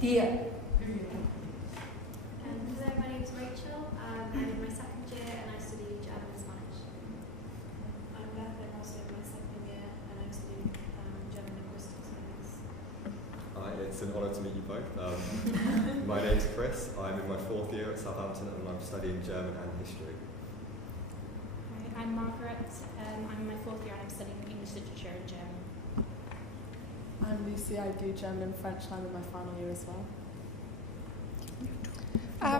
Dear. Hello, my name is Rachel. I'm in my second year and I study German and Spanish. I'm Beth, I'm also in my second year and I'm studying German linguistics. Hi, it's an honour to meet you both. My name's Chris. I'm in my 4th year at Southampton and I'm studying German and history. Hi, I'm Margaret. I'm in my 4th year and I'm studying English literature and German. I'm Lucy. I do German and French and I'm in my final year as well.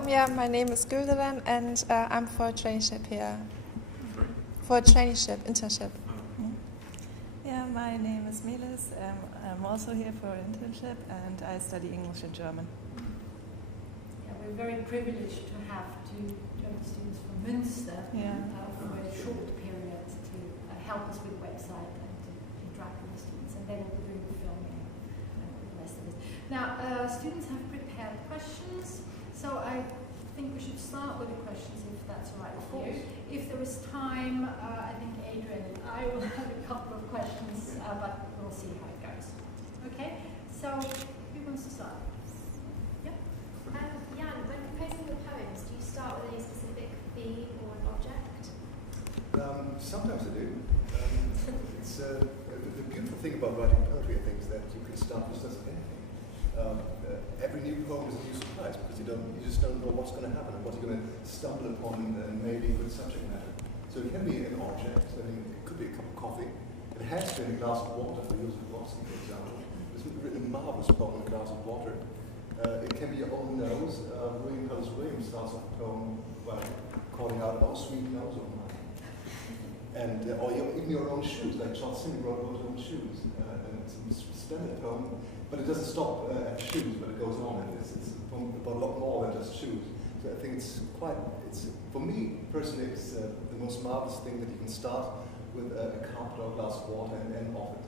Yeah, my name is Gülden and I'm for a traineeship here. For a traineeship, internship. Yeah, my name is Melis. I'm also here for an internship and I study English and German. Yeah, we're very privileged to have two German students from Münster for a short period to help us with the website and to interact with the students, and then we'll be doing the filming and the rest of it. Now, students have prepared questions, so I think we should start with the questions if that's all right with you. If there is time, I think Adrian and I will have a couple of questions, but we'll see how it goes. Okay, so who wants to start? Yeah. Jan, when composing your poems, do you start with any specific theme or an object? Sometimes I do. It's the beautiful thing about writing poetry, I think, is that you can start with just anything. Every new poem is a new surprise because you just don't know what's going to happen and what you're going to stumble upon, and maybe with subject matter. So it can be an object. I mean, it could be a cup of coffee. It has been a glass of water for Joseph Watson, for example. He's written a marvelous poem, A Glass of Water. It can be your own nose. William Carlos Williams starts off a poem by calling out, "Oh, sweet nose of mine." And or even your own shoes, like John Singer wrote his own shoes. And it's a splendid poem. But it doesn't stop at shoes, but it goes on, and it's about a lot more than just shoes. So I think for me personally, it's the most marvelous thing that you can start with a carpet or a glass of water and end off it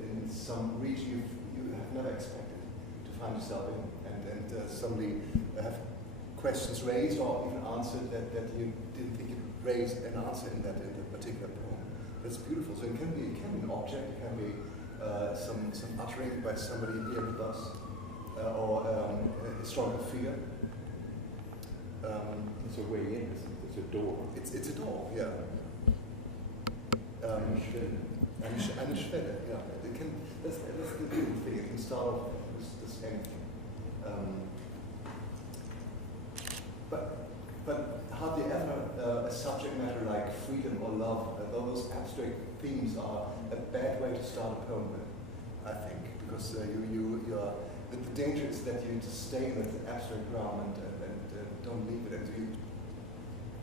in some region you have never expected to find yourself in, and suddenly have questions raised or even answered that you didn't think you could raise an answer in that particular poem. That's beautiful. So it can be an object, it can be some uttering by somebody here with us, or a historical figure. It's a way in, isn't it? It's a door. It's a door, yeah. And a Schwelle, yeah. That's the beautiful thing. It can start off with just anything. But hardly ever a subject matter like freedom or love, those abstract themes are a bad way to start a poem with, I think, because the danger is that you just stay in that abstract realm and don't leave it, and you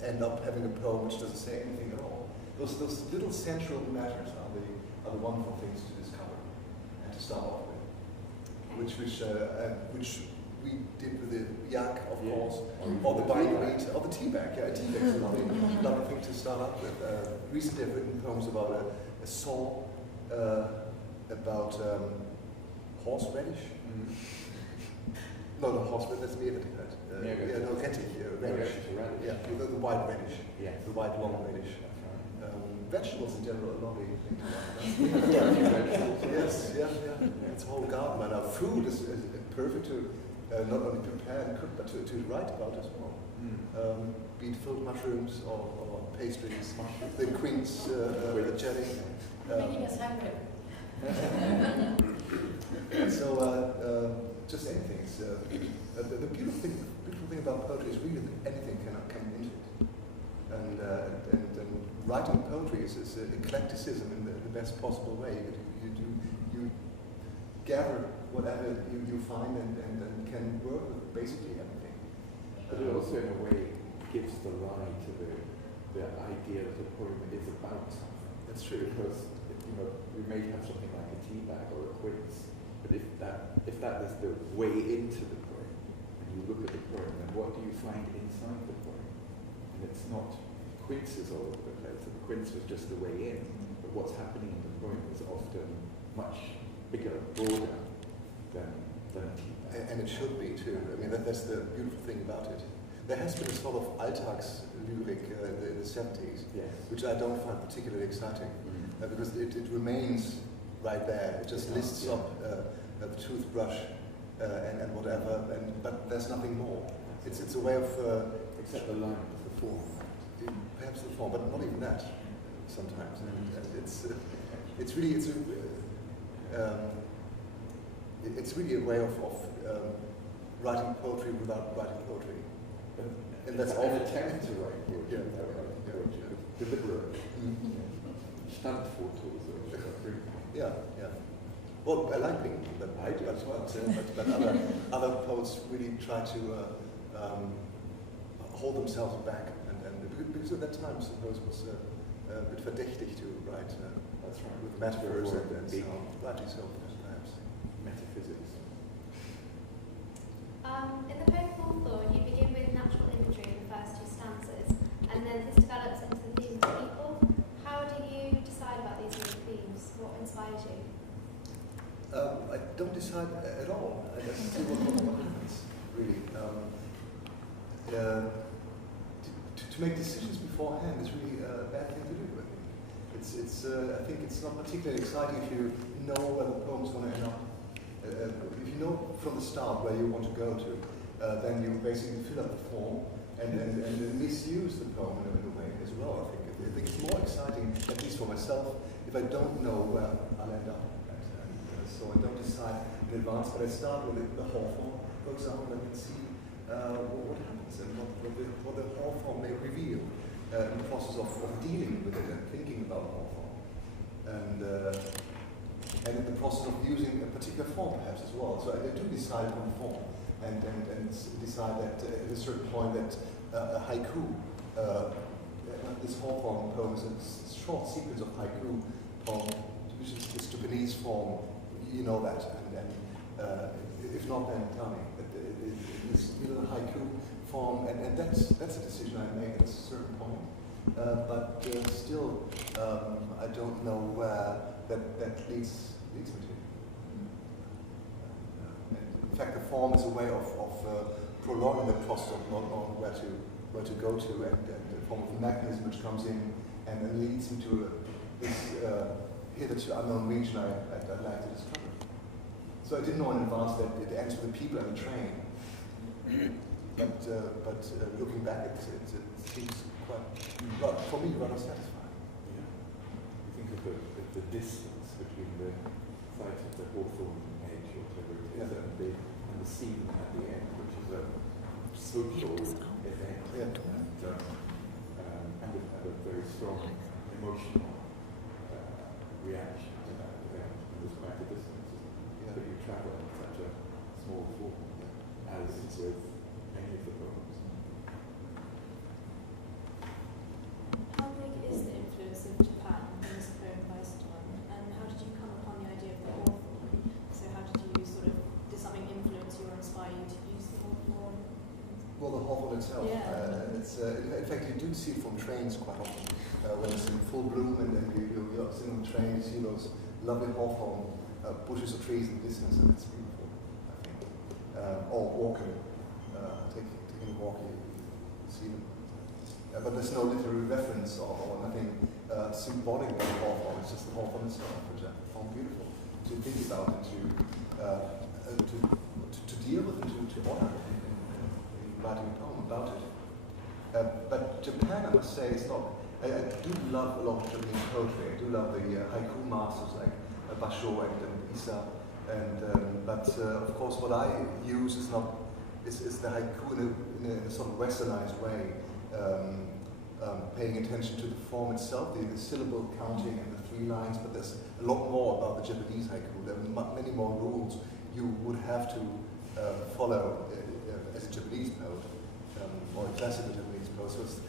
end up having a poem which doesn't say anything at all. Those little central matters are the wonderful things to discover and to start off with, which we did with the yak, of course, or the bike wheat, or the tea bag. Yeah, a tea bag is a lovely thing to start up with. Recently I've written poems about a saw, about horseradish. No, horseradish, that's me that radish. Yeah, the white radish. Yes. The white long radish. Vegetables in general are lovely thing to write. Yes, yeah. It's a whole garden by now. Food is perfect to not only prepare and cook, but to write about as well. Be it filled mushrooms or pastries, the quince jelly. Making us hungry. So just anything. The beautiful thing about poetry is really that anything can come into it. And writing poetry is eclecticism in the best possible way. You gather whatever you find and can work with basically everything. But it also, in a way, gives the lie to the idea that the poem is about something. That's true. Because we may have something like a tea bag or a quiz, but if that is the way into the poem, and you look at the poem, then what do you find inside the poem? And it's not quinces all over the place. The quince was just the way in, but what's happening in the poem is often much bigger, broader than a tea bag. And it should be too. I mean, that's the beautiful thing about it. There has been a sort of Alltagslyrik in the 70s, which I don't find particularly exciting, because it remains right there. It just lists up the toothbrush and whatever, but there's nothing more. It's a way of... except the lines, the form. Perhaps the form, but not even that sometimes. And it's really a way of writing poetry without writing poetry. And that's all. An attempt to write poetry without writing poetry. Deliberate. Standfoto. Yeah. Well, I like being, but other poets really try to hold themselves back, and because at that time, I suppose, it was a bit verdächtig to write with metaphors and so on. Rightly so, perhaps. Metaphysics. In the poem Hawthorne, you begin with natural imagery in the first two stanzas, and then this develops into the theme of people. How do you decide about these main themes? What inspires you? I don't decide at all. I just see what happens, really. To make decisions beforehand is really a bad thing to do, I think. I think it's not particularly exciting if you know where the poem's going to end up. If you know from the start where you want to go to, then you basically fill up the form and misuse the poem in a way as well, I think. I think it's more exciting, at least for myself, if I don't know where I'll end up. So I don't decide in advance, but I start with the Hawthorne, for example, and I can see what happens and what the Hawthorne may reveal in the process of dealing with it and thinking about Hawthorne. And in the process of using a particular form perhaps as well. So I do decide on form and decide that at a certain point that a haiku, this Hawthorne poem is a short sequence of haiku poem, which is this Japanese form. You know that, and if not, then tell me. This little haiku form, and that's a decision I make at a certain point. But still, I don't know where that leads me to. In fact, the form is a way of prolonging the process of not knowing where to go to, and a form of mechanism which comes in and then leads me to this hitherto unknown region I'd like to discover. So I didn't know in advance that it ends with the people and the train. But looking back, it seems quite, well, for me, rather satisfying. Yeah. You think of the distance between the site of the Hawthorne age, or whatever it is, and the scene at the end, which is a social event, and a very strong emotional reaction to that event. There's quite a distance. But you travel in such a small form, as with many of the poems. How big is the influence of Japan in this poem based on, and how did you come upon the idea of the Hawthorne? So how did you did something influence you or inspire you to use the Hawthorne? Well, the Hawthorne itself, in fact, you do see it from trains quite often. When it's in full bloom and you're sitting on the train, you see those lovely Hawthorne bushes of trees in the distance, and it's beautiful, I think. Or walking, taking a walk, you see them. But there's no literary reference or nothing symbolic about Hawthorne. It's just the Hawthorne itself, which I found beautiful to think about and to deal with and to honor in writing a poem about it. But Japan, I must say, is not. I do love a lot of Japanese poetry. I do love the haiku masters like Basho and Isa, but of course what I use is the haiku in a sort of westernized way, paying attention to the form itself, the syllable counting and the 3 lines, but there's a lot more about the Japanese haiku. There are many more rules you would have to follow as a Japanese poet, or a classical Japanese poet. So it's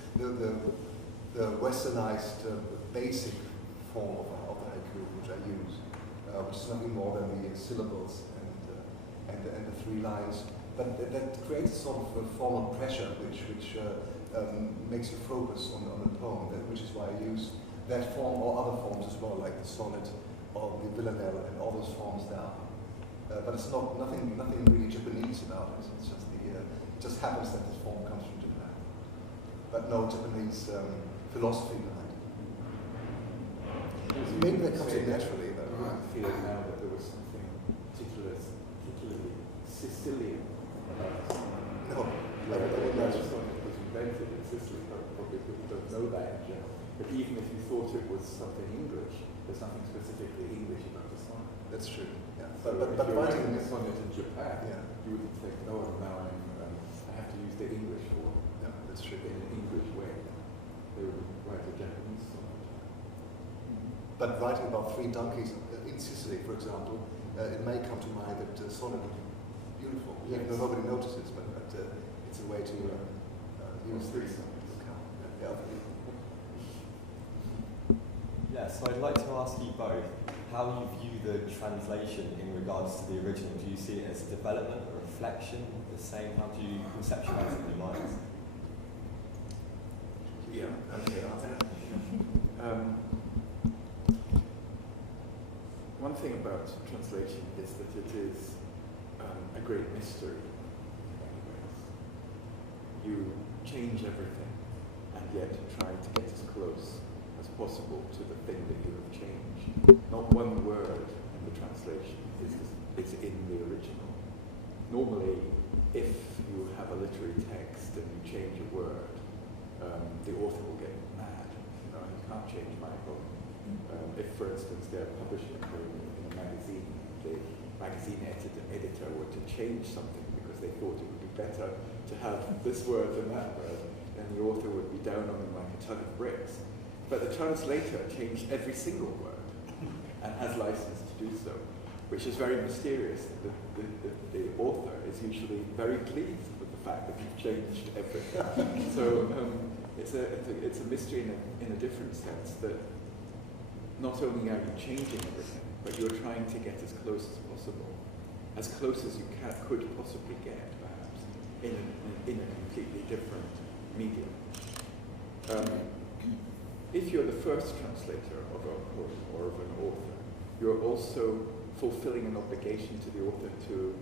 the westernized basic form of the haiku which I use. Which is nothing more than the syllables and the 3 lines, but that creates a sort of a formal pressure which makes you focus on the poem, which is why I use that form or other forms as well, like the sonnet or the villanelle and all those forms there. But it's nothing really Japanese about it. It's just it just happens that this form comes from Japan, but no Japanese philosophy behind it. Maybe that comes in naturally. I feel now that there was something particularly Sicilian about the sonnet? No, The sonnet was invented in Sicily, probably people don't know that in general. But even if you thought it was something English, there's nothing specifically English about the sonnet. that's true. Yeah. So But if you're writing writing a sonnet in Japan, Yeah. you wouldn't think, oh, now I have to use the English form Yeah, that's true. in an English way. They would write a Japanese sonnet. But writing about three donkeys in Sicily, for example, it may come to mind that sonnet would be beautiful. Even though nobody notices, but it's a way to use three these. sonnets. Yeah. Yeah, so I'd like to ask you both how you view the translation in regards to the original. Do you see it as a development, a reflection, the same? How do you conceptualize it in your minds? Yeah, okay. One thing about translation is that it is a great mystery in many ways. You change everything and yet try to get as close as possible to the thing that you have changed. Not one word in the translation is in the original. Normally, if you have a literary text and you change a word, the author will get mad. You know, you can't change my poem. If, for instance, they're publishing a poem in a magazine, the magazine editor were to change something because they thought it would be better to have this word than that word, then the author would be down on them like a ton of bricks. But the translator changed every single word and has license to do so, which is very mysterious. The author is usually very pleased with the fact that you've changed everything. So it's a mystery in a different sense that not only are you changing everything, but you're trying to get as close as possible, as close as you could possibly get, perhaps, in a completely different medium. If you're the first translator of a poem or of an author, you're also fulfilling an obligation to the author to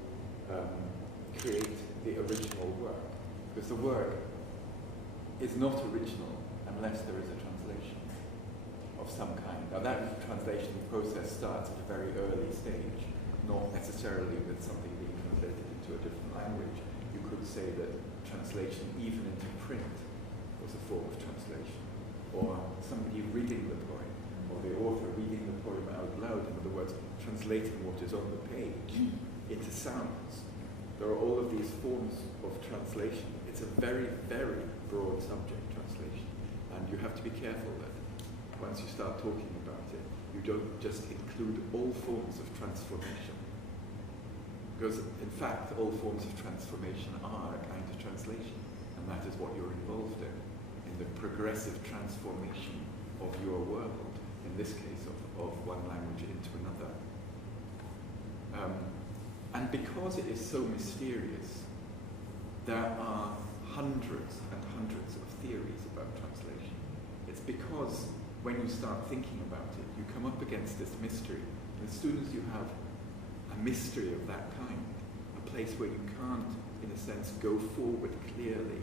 create the original work, because the work is not original unless there is a translation of some kind. Now that translation process starts at a very early stage, not necessarily with something being translated into a different language. You could say that translation even into print was a form of translation, or somebody reading the poem, or the author reading the poem out loud, in other words, translating what is on the page into sounds. There are all of these forms of translation. It's a very, very broad subject, translation, and you have to be careful that once you start talking about it, you don't just include all forms of transformation. Because, in fact, all forms of transformation are a kind of translation, and that is what you're involved in the progressive transformation of your world, in this case of one language into another. And because it is so mysterious, there are hundreds and hundreds of theories about translation. It's because when you start thinking about it, you come up against this mystery. And as soon as you have a mystery of that kind, a place where you can't, in a sense, go forward clearly,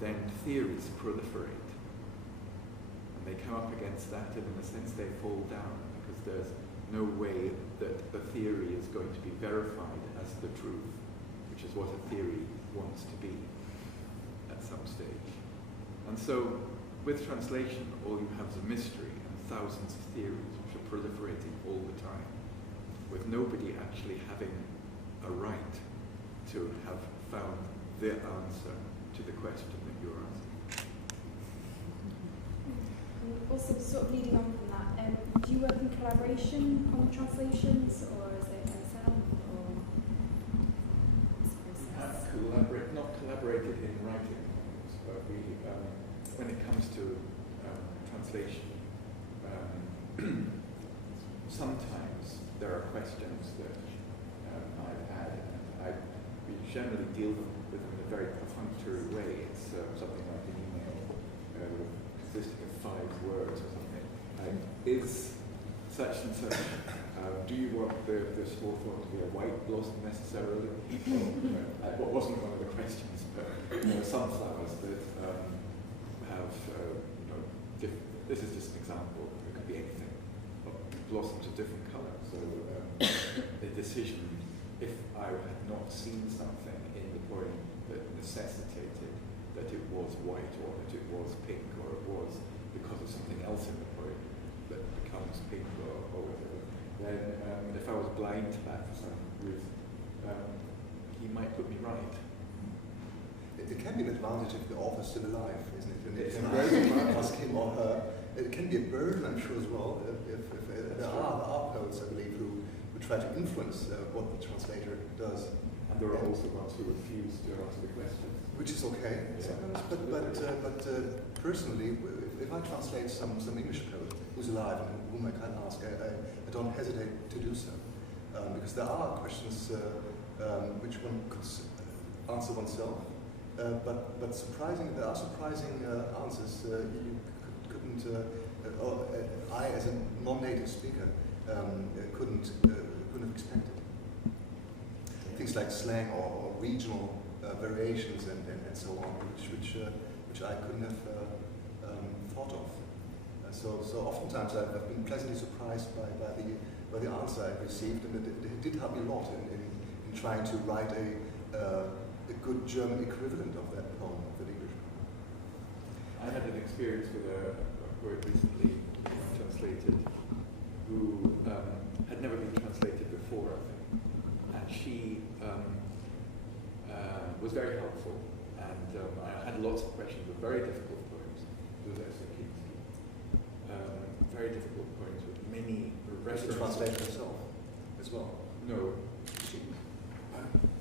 then theories proliferate. And they come up against that, and in a sense they fall down, because there's no way that the theory is going to be verified as the truth, which is what a theory wants to be at some stage. And so, with translation, all you have is a mystery and thousands of theories which are proliferating all the time, with nobody actually having a right to have found the answer to the question that you're asking. Also, sort of leading on from that, do you work in collaboration on translations, or is it yourself, or Not collaborated in writing, but we, when it comes to translation, sometimes there are questions that I've had, and we generally deal with them in a very perfunctory way. It's something like an email consisting of 5 words or something. Is such and such, do you want this hawthorn to be a white blossom necessarily? What wasn't one of the questions, but some flowers that have, this is just an example, it could be anything, blossoms of different colours. So the decision if I had not seen something in the poem that necessitated that it was white or that it was pink or it was because of something else in the poem that becomes pink or whatever, then if I was blind to that for some reason, he might put me right. It can be an advantage if the author's still alive, isn't it? And it can ask him or her. It can be a burden, I'm sure, as well. If there are poets, I believe, who try to influence what the translator does. And there are also ones who refuse to answer the questions. Which is okay, sometimes. But personally, if I translate some English poet who's alive and whom I can ask, I don't hesitate to do so. Because there are questions which one could answer oneself. But surprising, there are surprising answers you couldn't, or I as a non-native speaker couldn't have expected. Things like slang or regional variations and so on, which I couldn't have thought of. So oftentimes I've been pleasantly surprised by the answer I received, and it did help me a lot in trying to write a good German equivalent of that poem, of that English poem. I had an experience with a poet recently translated who had never been translated before, I think. And she was very helpful, and I had lots of questions of very difficult poems. It was SoGerman. Very difficult poems with many references. Translated herself as well? No.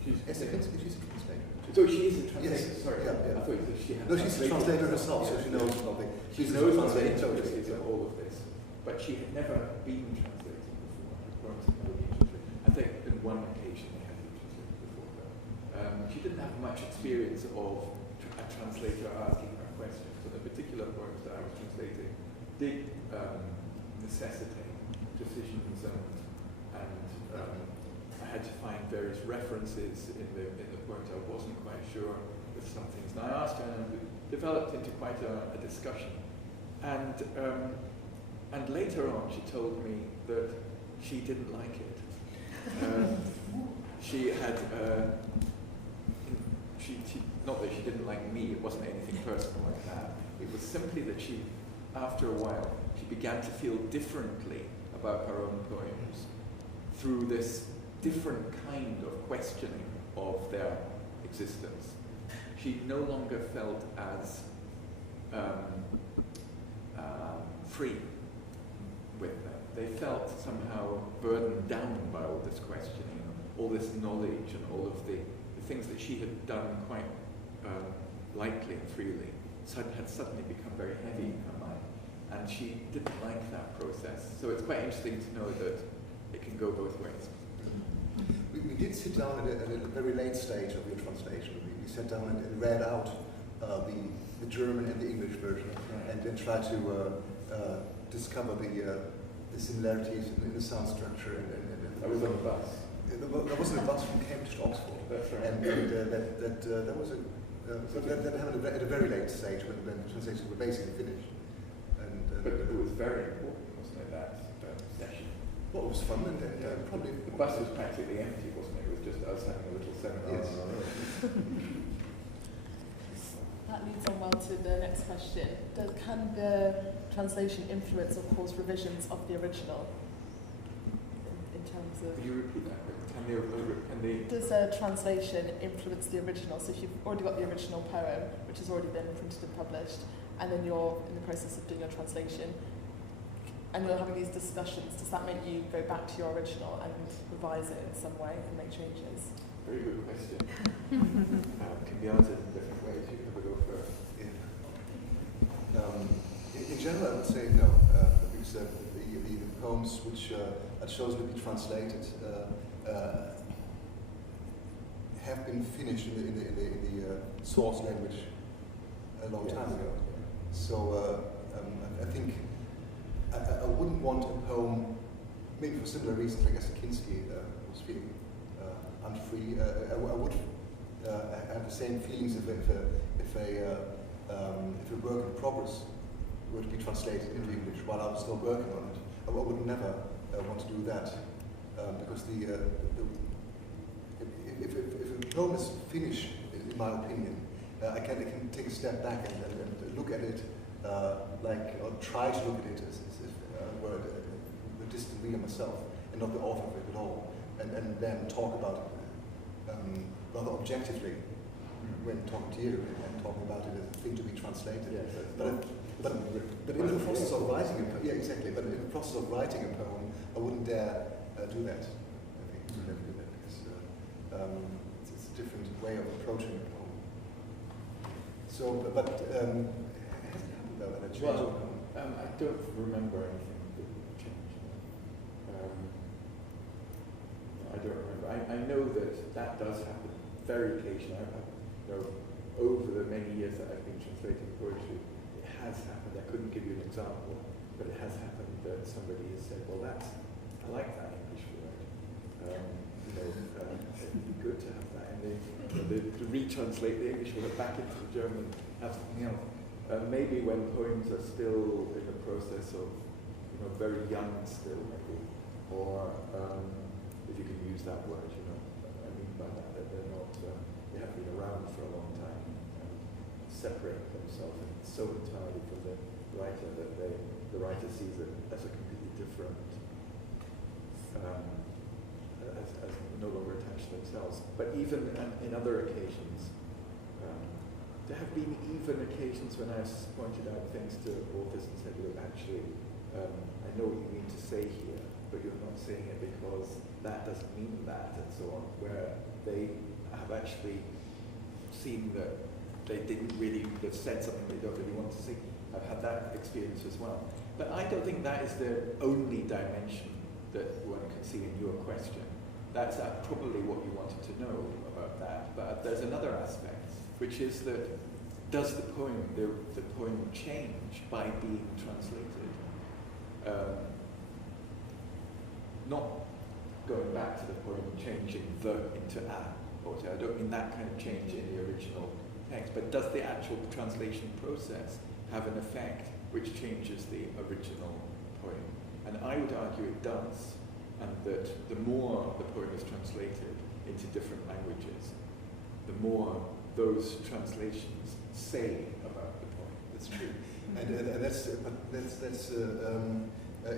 She's a translator. So she is a translator, yes. Sorry. Yeah. I thought you said she had. No, she's a translator herself, so she knows something. She knows the intricacies of all of this, but she had never been translated before. Her poems had never been translated. I think on one occasion they had been translated before, but she didn't have much experience of a translator asking her questions. So the particular poems that I was translating did necessitate decisions, and I had to find various references in the poems. I wasn't quite sure with some things. And I asked her, and it developed into quite a discussion. And later on, she told me that she didn't like it. She had, not that she didn't like me, it wasn't anything personal like that. It was simply that she, after a while, she began to feel differently about her own poems through this different kind of questioning of their existence. She no longer felt as free with them. They felt somehow burdened down by all this questioning, all this knowledge, and all of the things that she had done quite lightly and freely had suddenly become very heavy in her mind. And she didn't like that process. So it's quite interesting to know that it can go both ways. We did sit down at a very late stage of your translation. We sat down and read out the German and the English version, and then tried to discover the similarities in the sound structure. That was on the bus. There wasn't a bus from Cambridge to Oxford. That's right. And that was that happened at a very late stage when the translations were basically finished. But it was very important, wasn't it, that session? Well, it was fun, and probably... The bus was practically empty, wasn't it? It was just us having a little seminar. Yes. That leads on well to the next question. Can the translation influence or cause revisions of the original? In terms of... Could you repeat that? Does a translation influence the original? So if you've already got the original poem, which has already been printed and published, and then you're in the process of doing your translation, and you're having these discussions, does that make you go back to your original and revise it in some way and make changes? Very good question. Can be answered in different ways. You can have a go first. In general, I would say no, because the poems which are chosen to be translated have been finished in the source language a long time ago. So I think I wouldn't want a poem, maybe for similar reasons, like Kinski was feeling unfree. I would have the same feelings if a work in progress were to be translated into English while I was still working on it. I would never want to do that because if a poem is finished, in my opinion, I can take a step back and look at it or try to look at it as if were a distant reader myself, and not the author of it at all, and then talk about it rather objectively when talking to you and talking about it as a thing to be translated. Yes, but in the process of writing a poem, yeah, exactly. But in the process of writing a poem, I wouldn't dare do that. I think I would never do that because it's a different way of approaching a poem. So, but has it happened though that a change of poem? I don't remember anything that changed. I don't remember. I know that does happen very occasionally. Over the many years that I've been translating poetry, it has happened. I couldn't give you an example, but it has happened that somebody has said, "Well, I like that English word. It'd be good to have that." And to retranslate the English word back into the German, have something else. Maybe when poems are still in the process of, very young still, maybe, or if you can use that word, I mean by that they're not, they have been around for a long time and separate themselves so entirely from the writer that the writer sees it as a completely different, as no longer attached to themselves. But even in other occasions, there have been even occasions when I've pointed out things to authors and said, "Look, actually, I know what you mean to say here, but you're not saying it because that doesn't mean that," and so on, where they have actually seen that they didn't really, they've said something they don't really want to see. I've had that experience as well. But I don't think that is the only dimension that one can see in your question. That's probably what you wanted to know about that. But there's another aspect, which is that does the poem change by being translated? Not going back to the poem changing the into a, or I don't mean that kind of change in the original text, but does the actual translation process have an effect which changes the original poem? And I would argue it does, and that the more the poem is translated into different languages, the more those translations say about the poem. That's true, and that's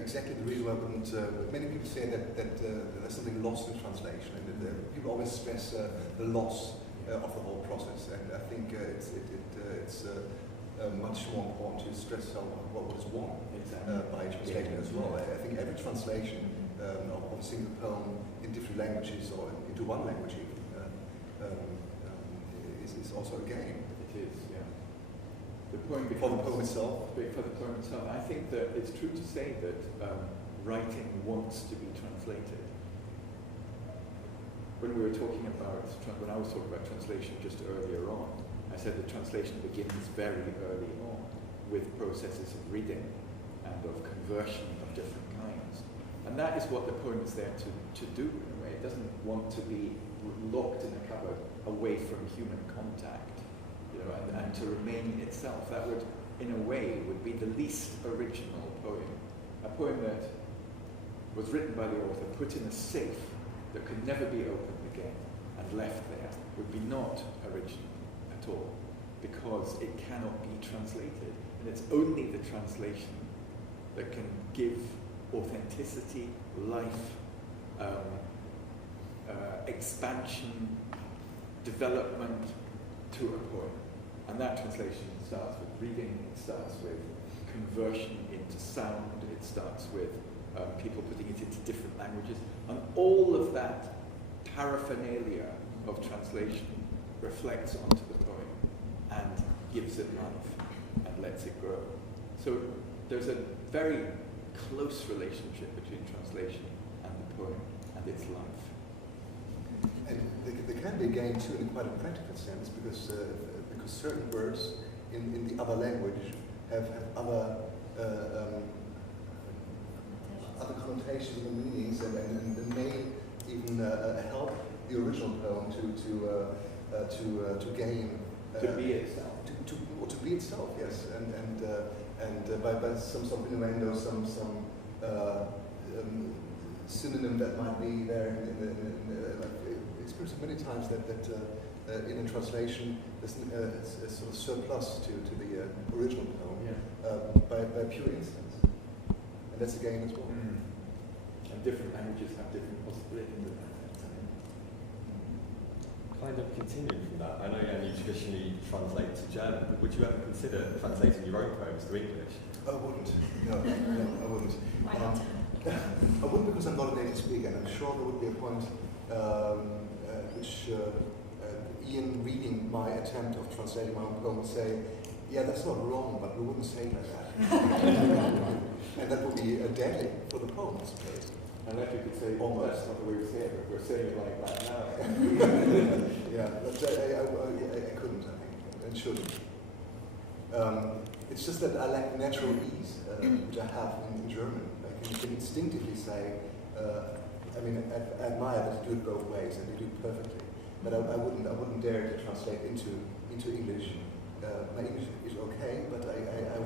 exactly the reason why I wouldn't. Many people say that there's something lost in translation, and people always stress the loss of the whole process. And I think it's much more important to stress what was won by translating as well. I think every translation of a single poem in different languages or into one language even is also a gain. It is, yeah. The poem for the poem itself. For the poem itself, I think that it's true to say that writing wants to be translated. When we were talking about, when I was talking about translation just earlier on, I said that translation begins very early on with processes of reading and of conversion of different kinds. And that is what the poem is there to do in a way. It doesn't want to be locked in a cupboard away from human contact, and to remain itself. That would, in a way, would be the least original poem. A poem that was written by the author, put in a safe that could never be opened again and left there, would be not original at all, because it cannot be translated. And it's only the translation that can give authenticity, life, expansion, development to a poem. And that translation starts with reading, it starts with conversion into sound, it starts with people putting it into different languages. And all of that paraphernalia of translation reflects onto the poem and gives it life and lets it grow. So there's a very close relationship between translation and the poem and its life. And there can be a gain too in quite a practical sense, because certain words in the other language have other connotations and meanings, and may even help the original poem to gain to be itself. To be itself, yes, and by some sort of innuendo, some synonym that might be there experienced many times that in a translation there's a sort of surplus to the original poem by pure instance, and that's a game as well. And different languages have different possibilities of that. Kind of continuing from that, I know you traditionally translate to German, but would you ever consider translating your own poems to English? I wouldn't. No, I wouldn't. Why not? I wouldn't, because I'm not a native speaker, and I'm sure there would be a point which Ian, reading my attempt of translating my own poem, would say, yeah, that's not wrong, but we wouldn't say it like that. And that would be deadly for the poem, I suppose. Unless you could say, oh, that's not the way we say it, but we're saying it like that now. Yeah, but I couldn't, I think, and shouldn't. It's just that I lack natural ease, which I have in German. I can instinctively say, I mean, I admire that you do it both ways, and you do it perfectly. But I wouldn't dare to translate into English. My English is okay, but I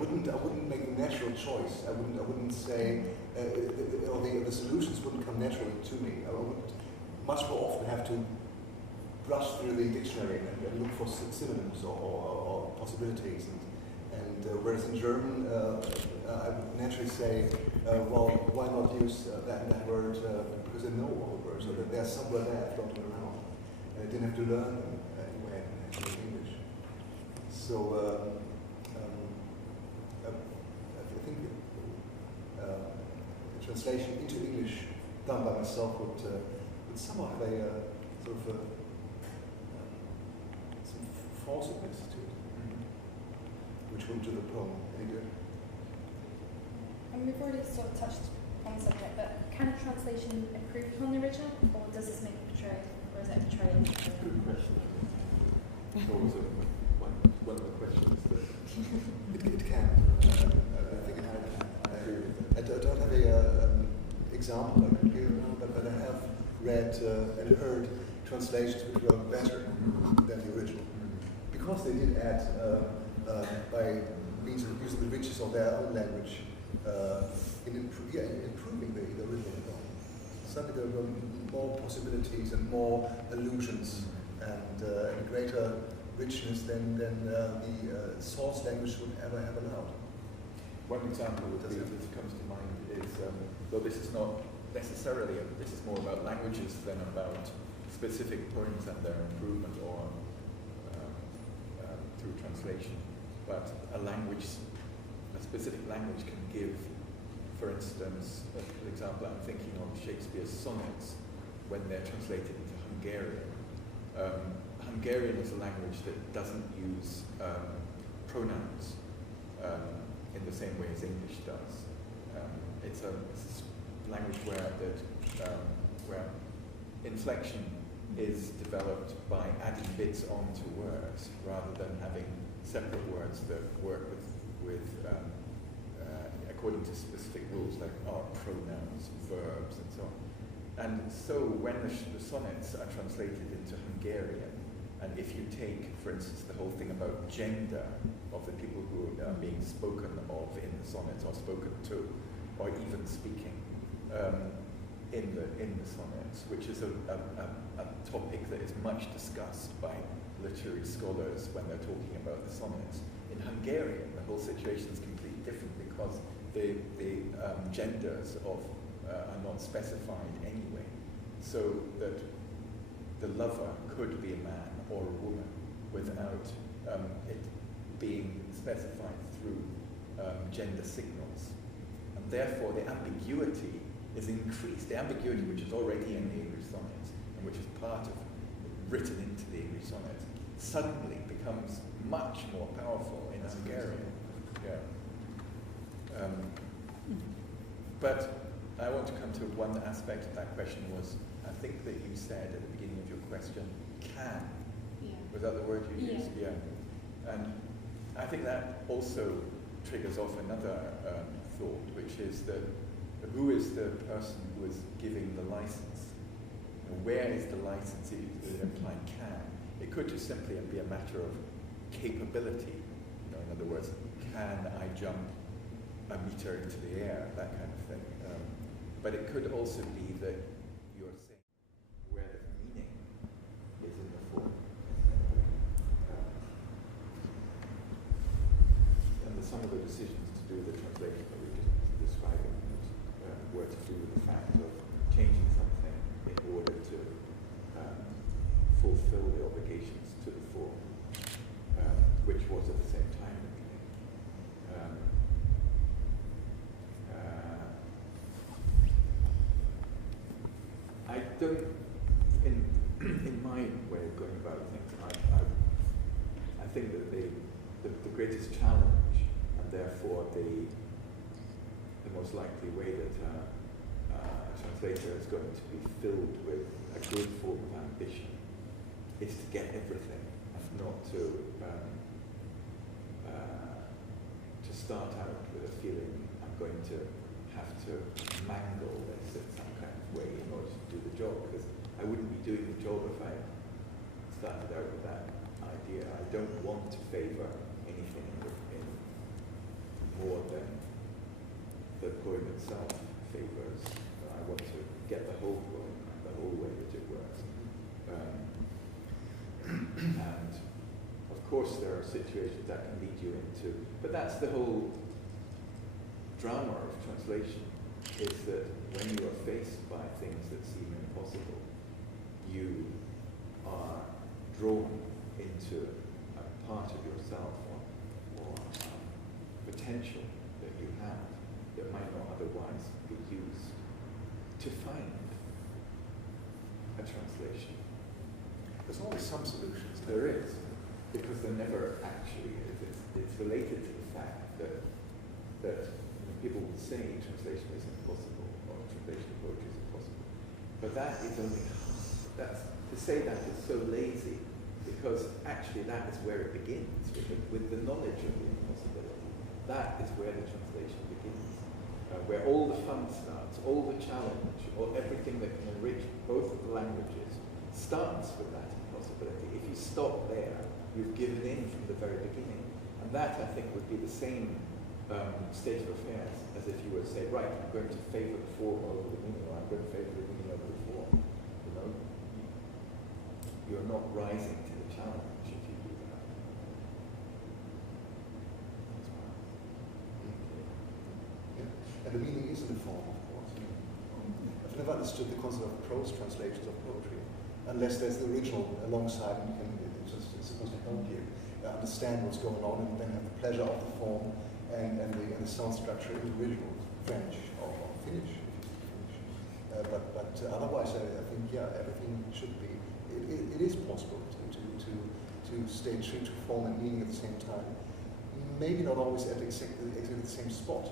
wouldn't make a natural choice. I wouldn't say, or the solutions wouldn't come naturally to me. I would much more often have to brush through the dictionary and look for synonyms or possibilities. And whereas in German, I would naturally say, well, why not use that word because I know all the words, or that they're somewhere there floating around. And I didn't have to learn them anyway in English. So I think the translation into English done by myself would somewhat have a sort of some forcibleness to it, which wouldn't do the poem any good. And we've already sort of touched on the subject, but can a translation improve upon the original, or does this make a portrayal, or is it a portrayal? Good question. Always one of the questions that it can. I think it can. I don't have an example I could give now, but I have read and heard translations which were better than the original, because they did add by means of using the riches of their own language in improving the original poem. Suddenly there were more possibilities and more allusions and a greater richness than the source language would ever have allowed. One example that comes to mind is, though this is not necessarily, this is more about languages than about specific poems and their improvement or through translation. But a specific language can give, for instance, an example I'm thinking of Shakespeare's sonnets when they're translated into Hungarian. Hungarian is a language that doesn't use pronouns in the same way as English does. It's a language where inflection is developed by adding bits onto words rather than having separate words that work with according to specific rules like pronouns, verbs, and so on. And so when the sonnets are translated into Hungarian, and if you take, for instance, the whole thing about gender of the people who are being spoken of in the sonnets, or spoken to, or even speaking in the sonnets, which is a topic that is much discussed by literary scholars when they're talking about the sonnets. In Hungarian, the whole situation is completely different because the genders are not specified anyway, so that the lover could be a man or a woman without it being specified through gender signals. And therefore the ambiguity is increased. The ambiguity which is already in the English sonnets and which is written into the English sonnets suddenly becomes much more powerful in Hungarian. Yeah. But I want to come to one aspect of that question was, I think that you said at the beginning of your question, can. Yeah. Was that the word you used? Yeah. And I think that also triggers off another thought, which is that who is the person who is giving the license? Where is the license implying can? It could just simply be a matter of capability. In other words, can I jump a meter into the air, that kind of thing. But it could also be that don't, in my way of going about things, I think that the greatest challenge, and therefore the most likely way that a translator is going to be filled with a good form of ambition, is to get everything, and not to start out with a feeling I'm going to have to mangle this in some kind of way in order to do the job, because I wouldn't be doing the job if I started out with that idea. I don't want to favour anything in more than the poem itself favours. I want to get the whole poem, the whole way that it works. And of course there are situations that can lead you into, but that's the whole drama of translation, is that when you are faced by things that seem impossible, you are drawn into a part of yourself or potential that you have that might not otherwise be used to find a translation. There's always some solutions. There is, because there never actually is. It's related to the fact that people would say translation is impossible, or translation of poetry is impossible. But that is only, to say that is so lazy, because actually that is where it begins, with the knowledge of the impossibility. That is where the translation begins, where all the fun starts, all the challenge, or everything that can enrich both of the languages starts with that impossibility. If you stop there, you've given in from the very beginning. And that, I think, would be the same state of affairs as if you were to say, right, I'm going to favour the form over the meaning, or I'm going to favour the meaning over the form. You know, you're not rising to the challenge if you do that. Yeah. And the meaning is in the form, of course. I've never understood the concept of prose translations of poetry, unless there's the original alongside, and it's supposed to help you understand what's going on, and then have the pleasure of the form and the sound structure in the original French or Finnish. But otherwise, I think, yeah, everything should be. It is possible to stay true to form and meaning at the same time. Maybe not always at exactly the same spot,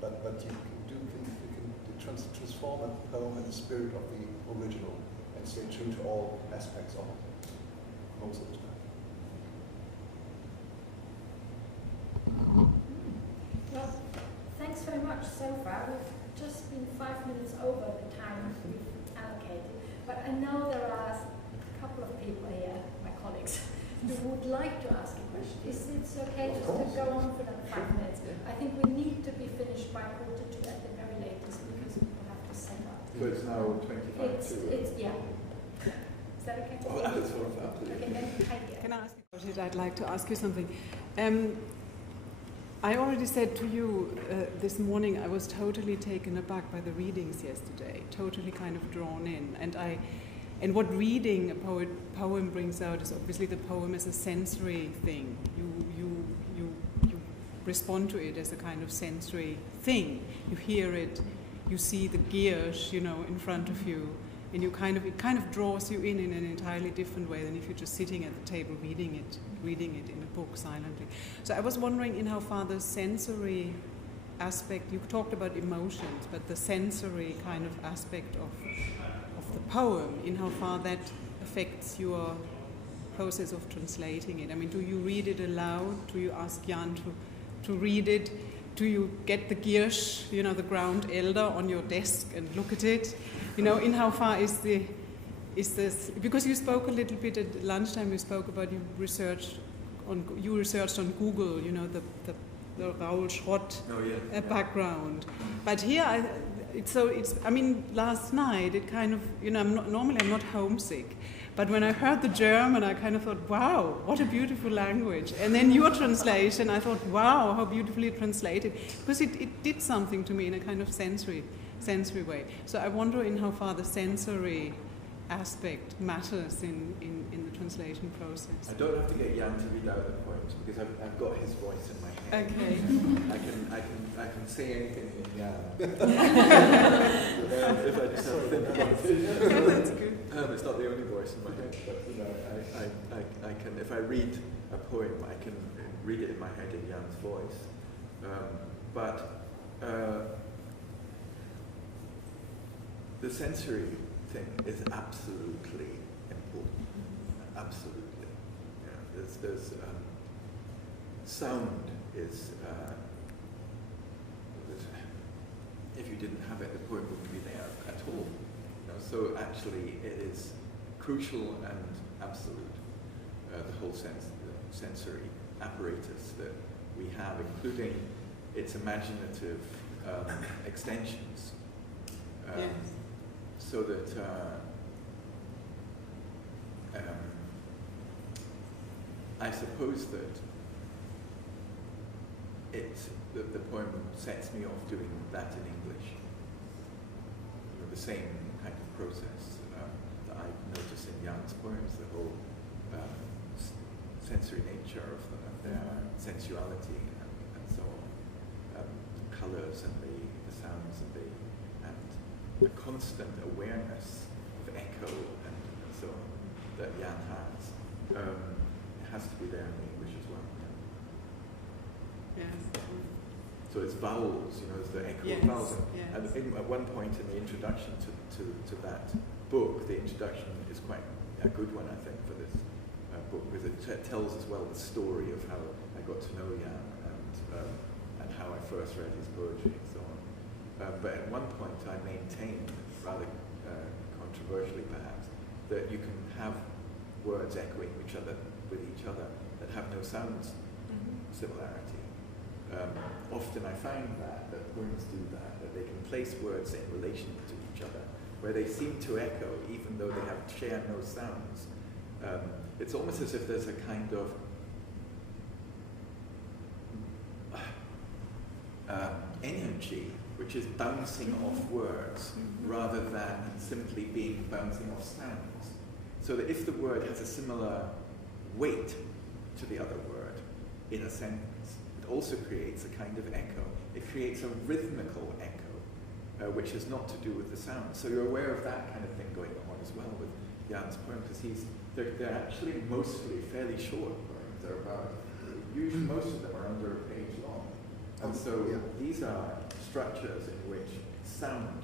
but you can transform a poem in the spirit of the original and stay true to all aspects of it most of the time. Well, thanks very much so far. We've just been 5 minutes over the time we've allocated, but I know there are a couple of people here, my colleagues, who would like to ask a question. Is it okay just to go on for that 5 minutes? I think we need to be finished by 1:45 at the very latest, because people have to set up. So it's now 25 to... Yeah. Is that okay? Oh, that's wonderful. Okay, then Heidi. Can I ask you about it? I'd like to ask you something. I already said to you this morning I was totally taken aback by the readings yesterday, totally kind of drawn in. And what reading a poem brings out is obviously the poem is a sensory thing. You respond to it as a kind of sensory thing. You hear it, you see the gears, you know, in front of you, and it kind of draws you in an entirely different way than if you're just sitting at the table reading it in a book silently. So I was wondering in how far the sensory aspect, you talked about emotions, but the sensory kind of aspect of the poem, in how far that affects your process of translating it. I mean, do you read it aloud? Do you ask Jan to read it? Do you get the Giersch, you know, the ground elder on your desk and look at it? You know, in how far is this, because you spoke a little bit at lunchtime, you spoke about you researched on Google, you know, the Raoul Schrott background. But here, I mean, last night, it kind of, you know, normally I'm not homesick, but when I heard the German, I kind of thought, wow, what a beautiful language. And then your translation, I thought, wow, how beautifully translated, because it did something to me in a kind of sensory way. So I wonder in how far the sensory aspect matters in the translation process. I don't have to get Jan to read out the poems because I've got his voice in my head. Okay. I can say anything in Jan. If I just have to think about it. That's good. It's not the only voice in my head, but you know, I can, if I read a poem, I can read it in my head in Jan's voice. The sensory thing is absolutely important. Absolutely. Yeah, there's sound is. If you didn't have it, the poem wouldn't be there at all. You know, so actually, it is crucial and absolute. The whole sensory apparatus that we have, including its imaginative extensions. Yes. So that I suppose that the poem sets me off doing that in English. You know, the same kind of process that I notice in Jan's poems, the whole sensory nature of their sensuality and so on, colours and the sounds and the constant awareness of echo and so on that Jan has. It has to be there in English as well. Yes. So it's vowels, you know, it's the echo of vowels. Yes. And at one point in the introduction to that book, the introduction is quite a good one, I think, for this book, because it tells as well the story of how I got to know Jan and how I first read his poetry and so on. But at one point I maintained, rather controversially perhaps, that you can have words echoing with each other that have no sound similarity. Often I find that poems do that they can place words in relation to each other, where they seem to echo even though they share no sounds. It's almost as if there's a kind of energy which is bouncing off words rather than simply being bouncing off sounds. So that if the word has a similar weight to the other word in a sentence, it also creates a kind of echo. It creates a rhythmical echo, which is not to do with the sound. So you're aware of that kind of thing going on as well with Jan's poem, because they're actually mostly fairly short poems. They're about, usually most of them are under a page long. And so these are structures in which sound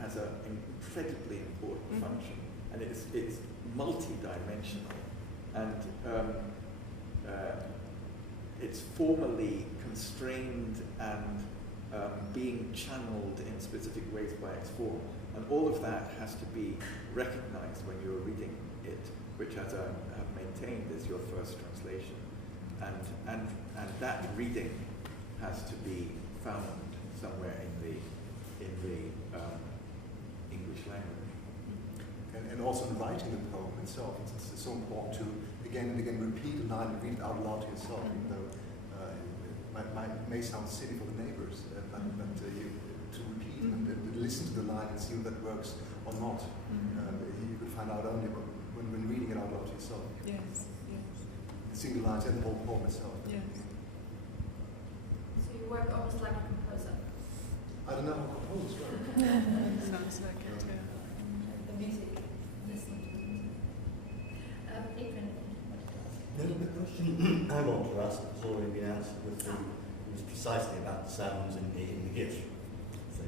has an incredibly important function, and it's multi-dimensional, and it's formally constrained and being channeled in specific ways by its form, and all of that has to be recognized when you're reading it, which, as I have maintained, is your first translation, and that reading has to be found somewhere in the English language. And also in writing the poem itself, it's so important to again and again repeat a line and read it out loud to yourself, even though it may sound silly for the neighbors, but to repeat and listen to the line and see if that works or not. You could find out only when reading it out loud to yourself. Yes, yes. The single lines and the whole poem itself. Yes. So you work almost like a composer. I don't know how composers work. Sounds like it, yeah. The music, listening to the music. Adrian, what did you ask? The question I want to ask has already been answered with it was precisely about the sounds in the gift. So,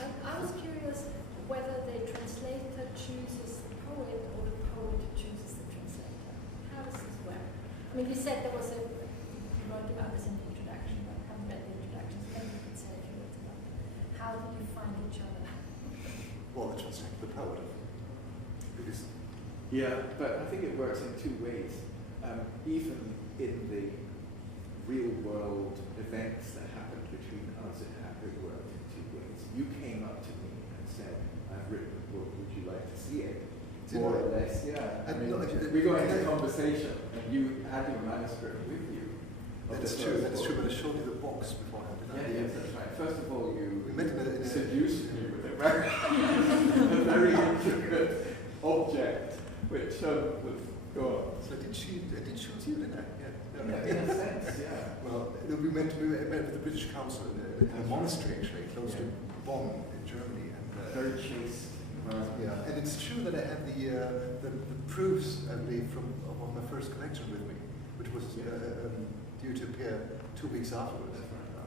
I was curious whether the translator chooses the poet or the poet chooses the translator. How does this work? I mean, you said there was you wrote about this in the introduction, but I haven't read the introduction, so maybe you could say a few words about it. How did you find each other? Well, the translator, the poet. Because but I think it works in two ways. Even in the real world events that happened between us, it worked in two ways. You came up to me and said, I've written a book, would you like to see it? More or less, yeah. I mean, we got into a conversation and you had your manuscript with you. That's true, but I showed you the box beforehand. Yes, that's right. First of all, you met in seduced me with a very which was, go on. So I did shoot you, didn't I? Yeah, in a sense, yeah. Well, we met with the British Council in a monastery, actually, close to Bonn in Germany. And, very chaste. Yeah, and it's true that I had the proofs, I believe, of my first collection with me, which was due to appear 2 weeks afterwards.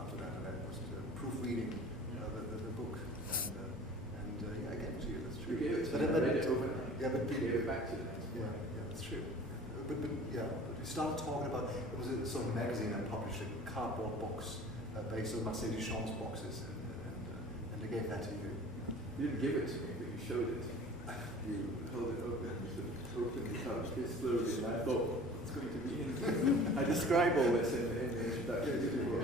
After that, and I was proofreading the book. And yeah, I gave it to you. That's true. You gave it to me. I read it overnight. Yeah, but you gave it back to the next one. Yeah, that's true. But we started talking about, it was a sort of magazine I published, a cardboard box based on Marcel Duchamp's boxes, and I gave that to you. You didn't give it to me, but you showed it to me. You held it open, you sort of opened the touch this slowly, and I thought, it's going to be interesting. I describe all this in the introduction to the book.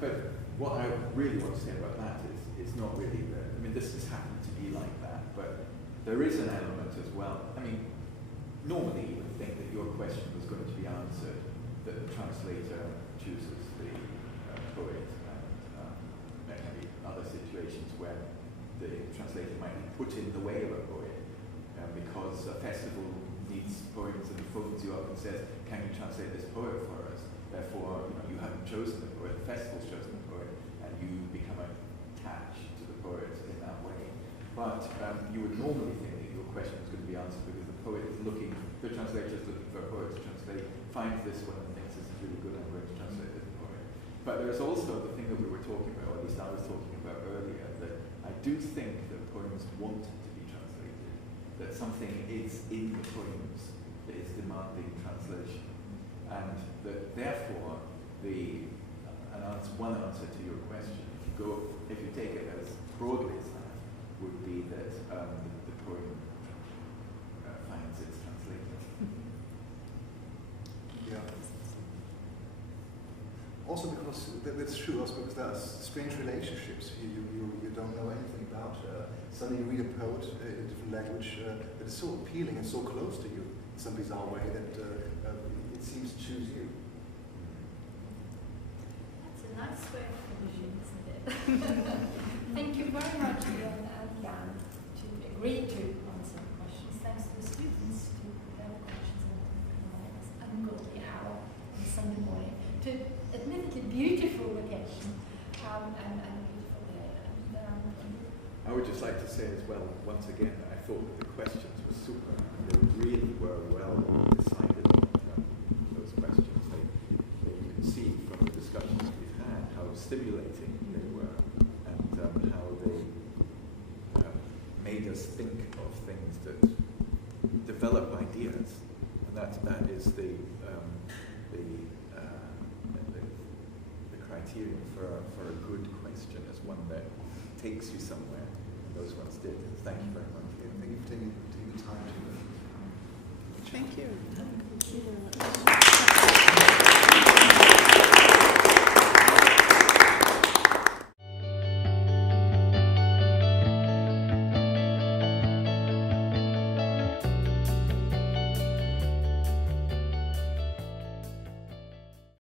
But what I really want to say about that is not really, I mean, this has happened to be like that, but there is an element as well. I mean, normally you would think that your question was going to be answered, that the translator chooses the poet, and there can be other situations where the translator might be put in the way of a poet, because a festival needs poems and phones you up and says, can you translate this poet for us? Therefore, you haven't chosen the poet, the festival's chosen the poet, and you become attached to the poet in that way. But you would normally think that your question is going to be answered because the poet is looking, the translator is looking for a poet to translate, finds this one and thinks this is really good, I'm going to translate this poet. But there's also the thing that we were talking about, or at least I was talking about earlier, that I do think that poems want to be translated, that something is in the poems that is demanding translation. And that therefore, one answer to your question, if you take it as broadly as that, would be that the poem finds its translator. Yeah. Also because that's true. Also because there are strange relationships you don't know anything about. Suddenly you read a poet in a different language that is so appealing and so close to you in some bizarre way that it seems to choose you. That's a nice way of finishing, isn't it? Thank you very much, Ian and Jan, to agree to answer questions. Thanks to the students to prepare the questions on this ungodly hour on Sunday morning, to admittedly beautiful location and a beautiful day. I would just like to say as well, once again, that I thought that the questions were super. They really were well decided, those questions. You can see from the discussions we've had how stimulating they were, and how they made us think of things that develop ideas. And that is the criterion for a good question, is one that takes you somewhere. And those ones did. Thank you very much. Thank you for taking the time to Thank you. Thank you very much.